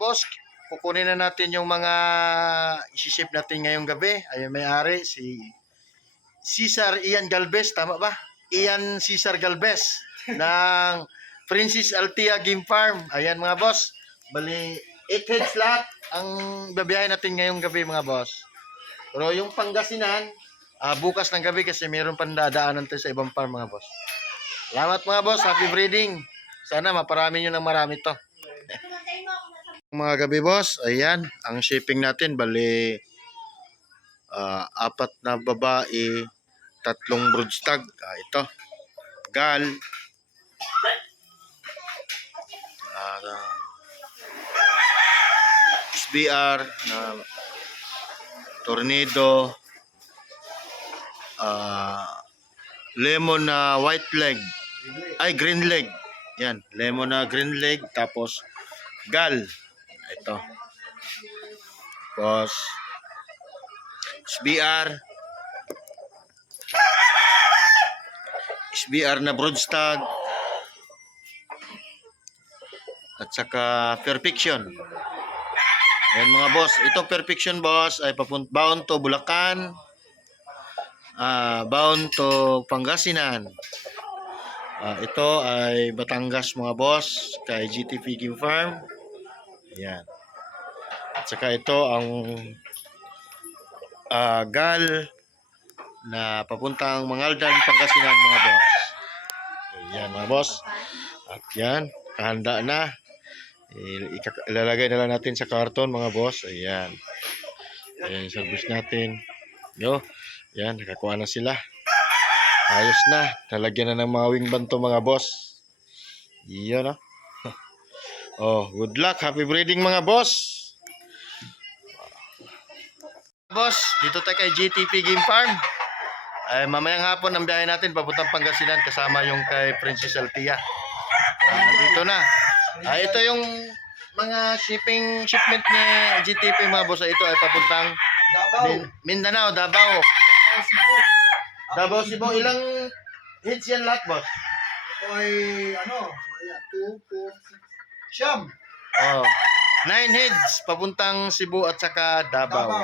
boss, kukunin na natin yung mga isi-ship natin ngayong gabi. Ayun may-ari, si Cesar Ian Galvez, tama ba? Ian Cesar Galvez ng Princess Althea Game Farm. Ayan mga boss, bali 8 heads lahat ang babiyahin natin ngayong gabi mga boss. Pero yung Pangasinan, bukas ng gabi kasi mayroon pang dadaanan tayo sa ibang farm mga boss. Salamat mga boss, happy breeding. Sana maparami nyo ng marami to. Mga gabi boss, ayan, ang shipping natin, bali 4 na babae, 3 broodstag. Ito, gal, SBR, tornado, lemon na white leg, ay green leg. Yan, lemon na green leg, tapos gal. Ito. Tapos SBR na broodstag at saka perfection. Ayan mga boss, itong perfection boss ay bound to Bulacan, bound to Pangasinan. Ito ay Batangas mga boss, kay GTP Game Farm. Ayan. At saka ito ang gal na papuntang Mangaldan, Pangasinan mga boss. Ayan mga boss. At yan, kahanda na. Ilalagay na lang natin sa karton mga boss. Ayan. Ayan yung service natin. Yo. Ayan, nakakuha na sila. Ayos na. Talagyan na ng mga wing band to mga boss. Iyon, no? Oh, good luck. Happy breeding mga boss. Boss, dito tayo kay GTP Game Farm. Ay, mamayang hapon ang biyahe natin papuntang Pangasinan kasama yung kay Princess Althea. Dito na. Ito yung mga shipment ni GTP mga boss. Ito ay papuntang Mindanao, Davao. Davao, Cebu. Ilang hits yan lahat, boss? Ito ay, 2, 4, 6, siyam. 9 heads papuntang Cebu at saka Davao.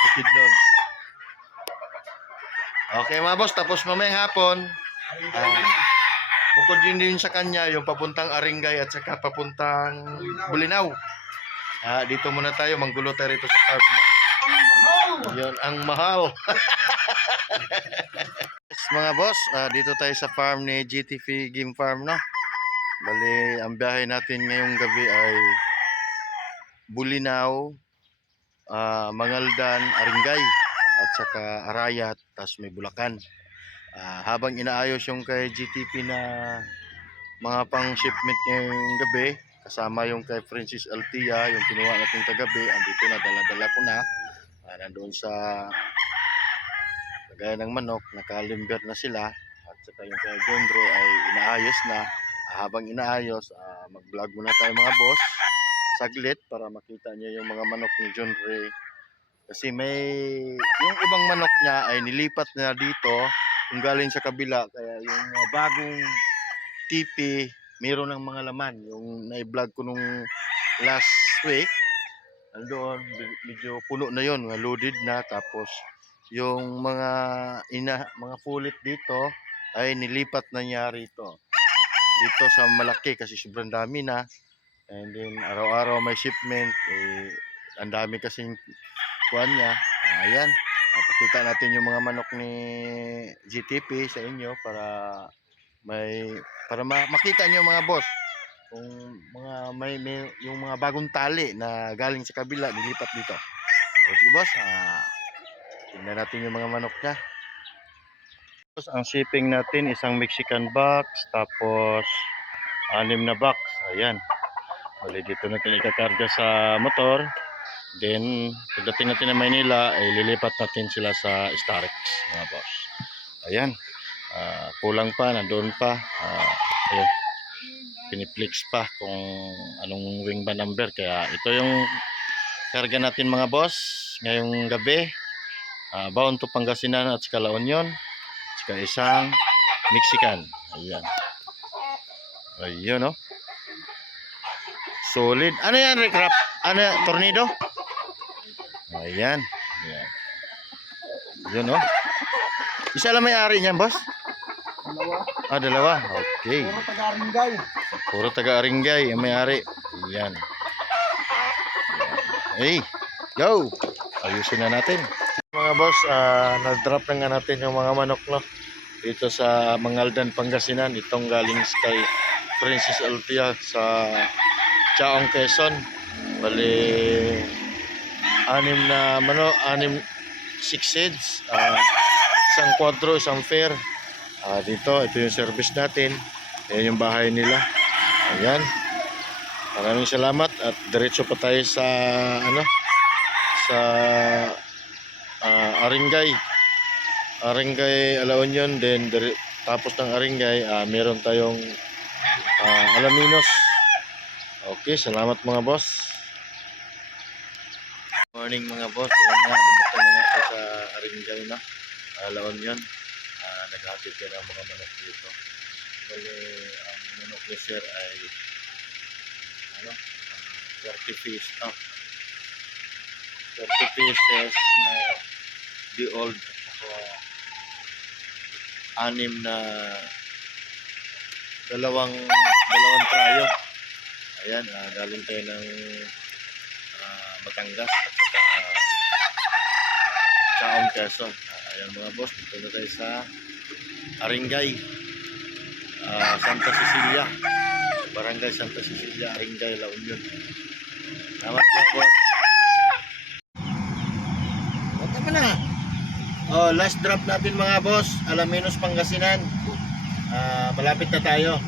Bukidnon. Okay mga boss, tapos mamayang hapon, bukod yun din sa kanya, yung papuntang Aringay at saka papuntang Bulinaw. Dito muna tayo, manggulo tayo rito sa farm na. Yun, ang mahal. Mga boss, dito tayo sa farm ni GTP Game Farm, no? Bali, ang biyahe natin ngayong gabi ay Bulinaw, Mangaldan, Aringay, at saka Arayat, tas may Bulacan. Habang inaayos yung kay GTP na mga pang shipment ngayong gabi, kasama yung kay Princess Althea, yung kinuha natin kagabi, andito na, dala-dala ko na. Nandoon sa lagay ng manok, nakalimber na sila, at saka yung kay Jondre ay inaayos na. Habang inaayos, mag-vlog muna tayo mga boss saglit para makita niyo yung mga manok ni Jondre, kasi yung ibang manok niya ay nilipat na dito kung galing sa kabila, kaya yung bagong tipi meron ng mga laman. Yung na-vlog ko nung last week, nandoon medyo puno na yon, loaded na. Tapos yung mga pulit dito ay nilipat na niya rito sa malaki kasi sobrang dami na. And then araw-araw may shipment, ang dami kasing kuan niya. Ayan, pakita natin yung mga manok ni GTP sa inyo para makita niyo mga boss kung may yung mga bagong tali na galing sa kabila nilipat dito. Okay boss, tingnan natin yung mga manok niya. Ang shipping natin isang Mexican box, tapos 6 na box. Ayan, bali dito natin ikakarga sa motor. Then pagdating natin ng Maynila ay lilipat natin sila sa Starex mga boss. Ayan, kulang pa, nandoon pa. Ayan, piniplex pa kung anong wing band number, kaya ito yung karga natin mga boss ngayong gabi. Bound to Pangasinan at saka La Union, at saka isang Mexican. Ayan, ayun, no? Solid. Ano yan, Recrap? Ano yan, tornado? Ayan. Ayan. Yun, oh. Isa lang may-ari niyan, boss? Dalawa. Ah, dalawa. Okay. Puro taga-Aringay. Puro taga-Aringay ang may-ari. Ayan. Hey, go! Ayusin na natin. Mga boss, na-drop na nga natin yung mga manok, no? Dito sa Mangaldan, Pangasinan. Itong galing kay Princess Althea sa Chaong, Quezon. Bali, 6 heads. Isang quadro, isang fair. Dito, ito yung service natin. Ayan yung bahay nila. Ayan. Maraming salamat at diretso pa tayo sa Aringay. Aringay Alaunion, then tapos ng Aringay, meron tayong Alaminos. Okay, salamat mga boss. Morning mga boss. Ayan nga, bumukta na nga tayo sa Aringay na Alaunion. Naghatid ka ng mga manok dito. Bali, ang manok ni sir ay 30 pieces. 30 pieces na the old at saka 6 na dalawang trayo. Ayan, galing tayo ng Batangas at saka Chaong, Quezon. Ayan mga boss, dito na tayo sa Aringay, Santa Cecilia, Barangay Santa Cecilia, Aringay, La Union. Salamat mga boss. Wag ka na. Last drop natin mga boss, Alaminos, Pangasinan. Malapit na tayo.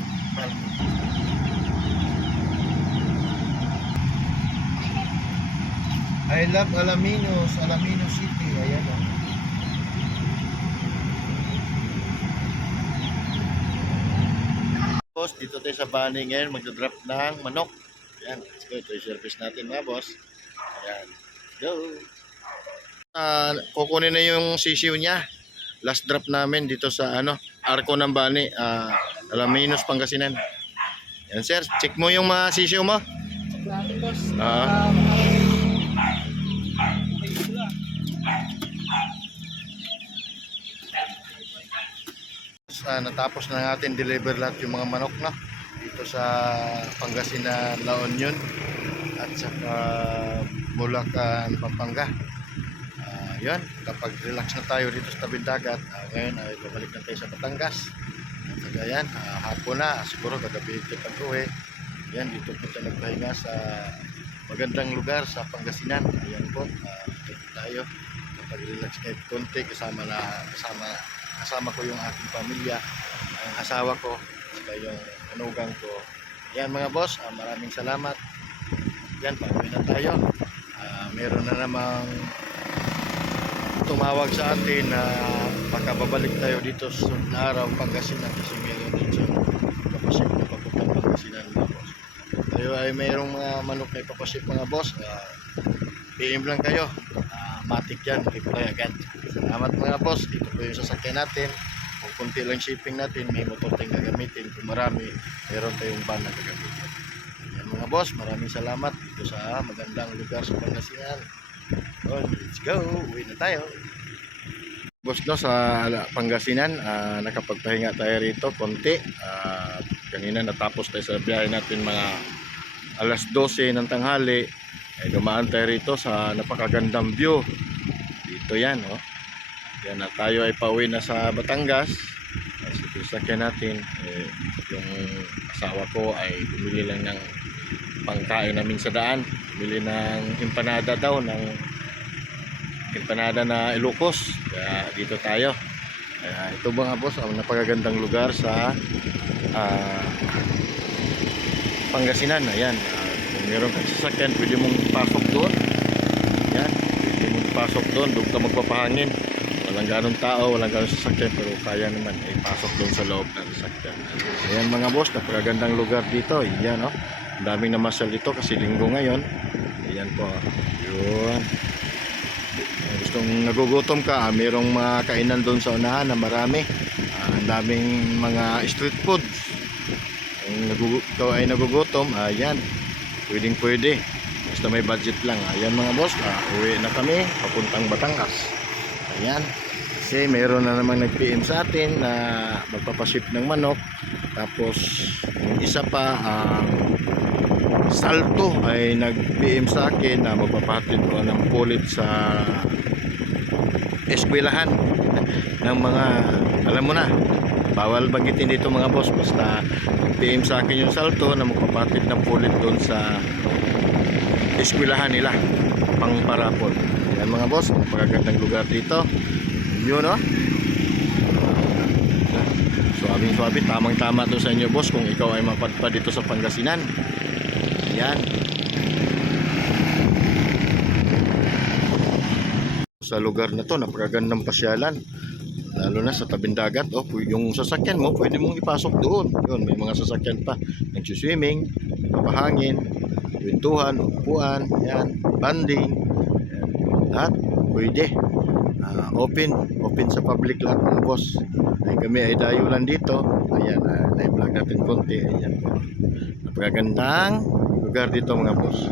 I love Alaminos, Alaminos City. Ayan o. Boss, dito tayo sa Bani ngayon, magdodrop ng manok. Ayan, let's go. Ito yung service natin mga boss. Ayan, go. Kukunin na yung sisiw niya. Last drop namin dito sa Arco ng Bani, Alaminos, Pangasinan. Ayan sir, check mo yung mga sisiw mo. Grabe, boss. Natapos na natin deliver lahat yung mga manok na dito sa Pangasinan, La Union at saka Bulacan, Pampanga. Yun, kapag relax na tayo dito sa tabing dagat, ngayon ay babalik na tayo sa Batangas. At saka yan, hapon na, siguro gagabi ito pag-uwi. Yan, dito po tayo nagpahinga sa magandang lugar sa Pangasinan. Ayan po, dito tayo kapag relax kahit konti, kasama ko yung aking pamilya, ang asawa ko, saka yung manugang ko. Yan mga boss, maraming salamat. Yan, pauwi na tayo. Meron na namang tumawag sa atin na baka babalik tayo dito sa susunod na araw, Pangasinan, kasi meron din siya papasip na papuntang Pangasinan mga boss. Tayo ay mayroong mga manok na ipapasip mga boss. PM lang kayo, matik yan, reply agad. Salamat mga boss. Dito po yung sasakyan natin. Kung kunti lang shipping natin, may motor tayong gagamitin. Kung marami, meron tayong van na gagamitin. Yan mga boss, maraming salamat dito sa magandang lugar sa Pangasinan. Let's go, uwi na tayo. Boss, no, sa Pangasinan, nakapagpahinga tayo rito konti. Kanina natapos tayo sa biyahe natin mga alas 12 ng tanghali. Dumaan tayo rito sa napakagandang view. Dito yan, oh. Yan na, tayo ay pauwi na sa Batangas. Ito sakyan natin. Yung asawa ko ay bumili lang ng pangkain namin sa daan. Bumili ng empanada daw, ng empanada na Ilocos. Kaya dito tayo. Ito mga boss, ang napakagandang lugar sa Pangasinan. Ayan, kung meron kang sasakyan, pwede mong pasok doon. Yan, pwede mong pasok doon. Doon ka magpapahangin. Walang ganong tao, walang ganong sasakyan, pero kaya naman ay pasok doon sa loob ng sasakyan. Ayan mga boss, napakagandang lugar dito. Ayan, oh. Ang daming namasal dito kasi linggo ngayon. Ayan po. Yun. Gustong nagugutom ka, mayroong mga kainan doon sa unahan na marami. Ang daming mga street foods. Kung ikaw ay nagugutom, ayan, pwedeng pwede. Basta may budget lang. Ayan mga boss, uwi na kami papuntang Batangas. Ayan. Kasi mayroon na namang nag-PM sa atin na magpapaship ng manok. Tapos yung isa pa, ang Salto ay nag-PM sa akin na magpapatid ko ng pulit sa eskwelahan ng mga, alam mo na, bawal banggitin dito mga boss. Basta PM sa akin yung Salto na magpapatid ng pulit doon sa eskwelahan nila, pang parapol. Yan mga boss, napakagandang lugar dito. Yun, no? Suabing suabe, tamang tama to sa inyo boss kung ikaw ay mapadpad dito sa Pangasinan. Yan. Sa lugar na to, napakagandang pasyalan. Lalo na sa tabing dagat, yung sasakyan mo, pwede mong ipasok doon. Yun, may mga sasakyan pa, nagsuswimming, papahangin, kwentuhan, upuan, yan, banding, yan, lahat, pwede. Open sa public lahat mga boss. Ay, kami ay dayo lang dito. Ayan, na-vlog natin konti. Ayan po. Napakagandang lugar dito mga boss.